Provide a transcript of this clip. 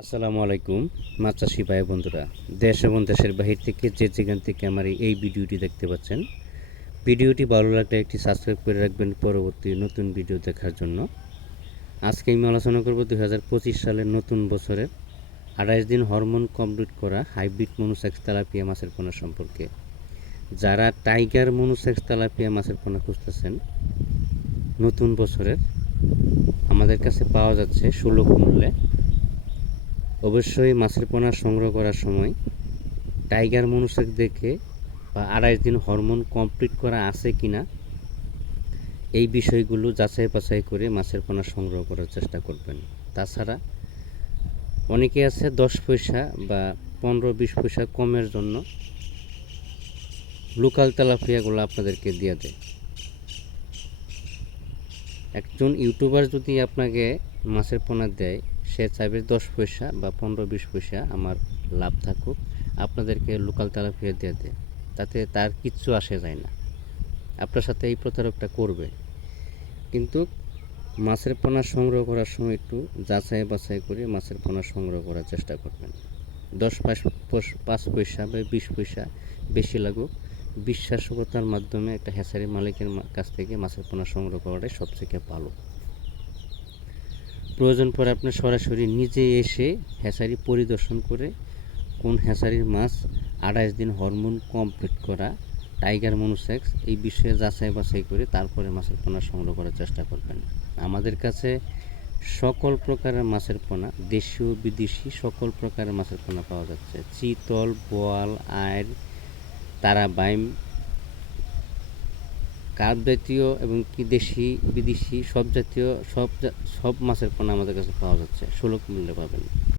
আসসালামু আলাইকুম মাছ চাষি ভাই বন্ধুরা। দেশ এবং দেশের বাহির থেকে যে যেখান থেকে আমার এই- ভিডিওটি দেখতে পাচ্ছেন, ভিডিওটি ভালো লাগলে একটি সাবস্ক্রাইব করে রাখবেন পরবর্তী নতুন ভিডিও দেখার জন্য। আজকে আমি আলোচনা করব দুই হাজার পঁচিশ সালের নতুন বছরের আঠাইশ দিন হরমোন কমপ্লিট করা হাইব্রিড মনুসেক্স তালাপিয়া মাছের পোনা সম্পর্কে। যারা টাইগার মনুসেক্স তালাপিয়া মাছের পোনা খুঁজতেছেন, নতুন বছরের আমাদের কাছে পাওয়া যাচ্ছে সুলভ মূল্যে অবশ্যই মাছের পোনা সংগ্রহ করার সময় টাইগার মনুষেক দেখে বা আড়াইশ দিন হরমোন কমপ্লিট করা আছে কিনা এই বিষয়গুলো যাচাই বাছাই করে মাছের পোনা সংগ্রহ করার চেষ্টা করবেন। তাছাড়া অনেকে আছে দশ পয়সা বা পনেরো বিশ পয়সা কমের জন্য লোকাল তেলাপিয়াগুলো আপনাদেরকে দিয়ে দেয়। একজন ইউটিউবার যদি আপনাকে মাছের পোনা দেয় সে চাইবে দশ পয়সা বা পনেরো বিশ পয়সা আমার লাভ থাকুক, আপনাদেরকে লোকাল তেলাপিয়া দিয়ে দেয়। তাতে তার কিচ্ছু আসে যায় না। আপনার সাথে এই প্রতারকটা করবে। কিন্তু মাছের পোনা সংগ্রহ করার সময় একটু যাচাই বাছাই করে মাছের পোনা সংগ্রহ করার চেষ্টা করবেন। দশ পাঁচ পাঁচ পয়সা বা বিশ পয়সা বেশি লাগুক। বিশ্বাসকতার মাধ্যমে একটা হ্যাচারি মালিকের কাছ থেকে মাছের পোনা সংগ্রহ করাটাই সবথেকে ভালো। প্রয়োজন পড়ে আপনি সরাসরি নিজে এসে হ্যাচারি পরিদর্শন করে কোন হ্যাচারির মাছ আঠাইশ দিন হরমোন কমপ্লিট করা টাইগার মনুসেক্স এই বিষয়ে যাচাই বাছাই করে তারপরে মাছের পোনা সংগ্রহ করার চেষ্টা করবেন। আমাদের কাছে সকল প্রকারের মাছের পোনা, দেশীয়, বিদেশি, সকল প্রকারের মাছের পোনা পাওয়া যাচ্ছে। চিতল, বোয়াল আয়ের তারাবাইম কাপ জাতীয় এবং কি দেশি, বিদেশি সব জাতীয় সব সব মাছের পোনা আমাদের কাছে পাওয়া যাচ্ছে। সুলভ মূল্যে পাবেন।